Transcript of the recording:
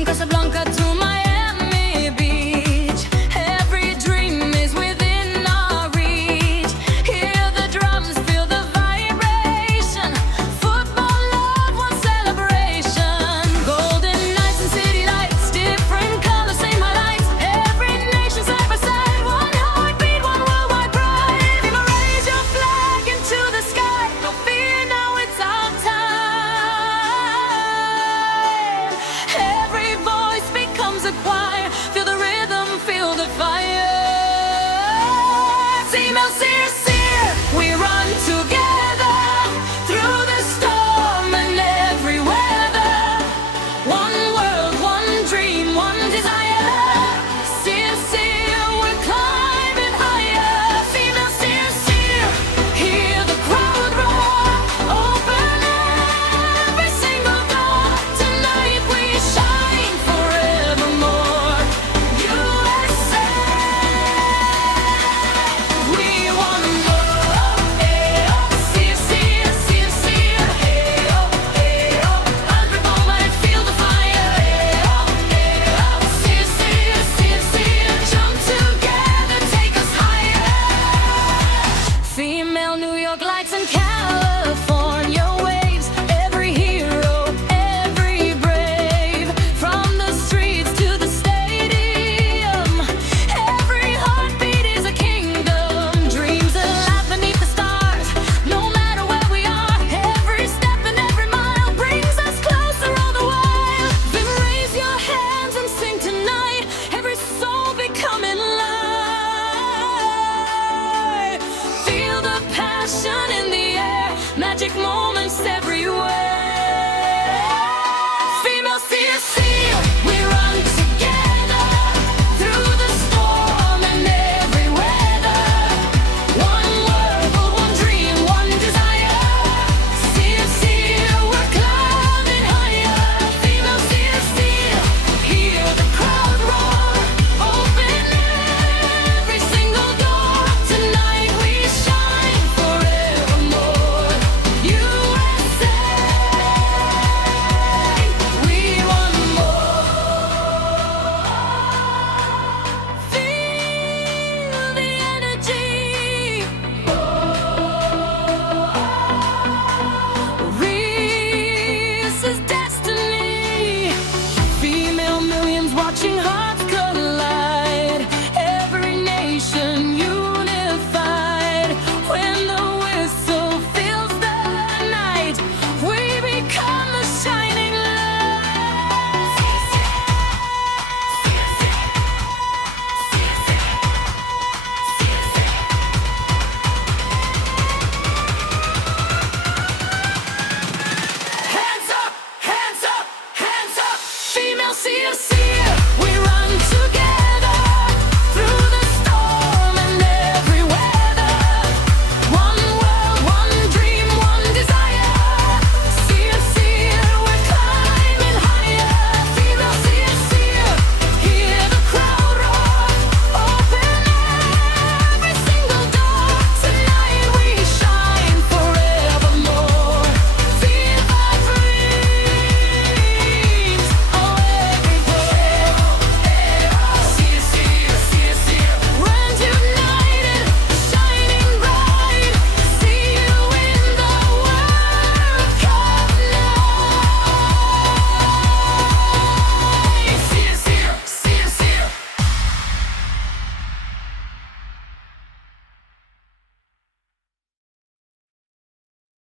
From Casablanca to Miami Beach, every dream is within our reach. Hear the drums, feel the vibration. Football love, one celebration. Golden nights and city lights, different colors, same highlights. Every nation side by side, one heartbeat, one worldwide pride. Viva, raise your flag into the sky. No fear, now it's our time. Every voice becomes a choir. Feel the rhythm, feel the fire. Female SIIR SIIR, we run together through the storm and every weather. One world, one dream, one desire. SIIR SIIR, we're climbing higher. Female SIIR SIIR, hear the crowd roar. Open every single door. Tonight we shine forevermore. USA, we want more. SIIR SIIR, SIIR SIIR. Unprepared, feel the fire. SIIR SIIR, SIIR SIIR. Jump together, take us higher. Female New York lights and California waves. Every hero, every brave. From the streets to the stadium, every heartbeat is a kingdom. Dreams alive beneath the stars, no matter where we are. Every step and every mile brings us closer all the while. Then raise your hands and sing tonight. Every soul becoming light. Feel the passion in the air, magic moments everywhere. Female SIIR SIIR, we run together through the storm and every weather. One world, one dream, one desire. SIIR SIIR, we're climbing higher. Female SIIR SIIR, hear the crowd roar. Open every single door. Tonight we shine forevermore. USA, we want more. Feel the energy. This is destiny. Female millions watching hearts collide. Every nation unified. When the whistle fills the night, we become the shining light. Hands up, hands up, hands up. Female SIIR SIIR.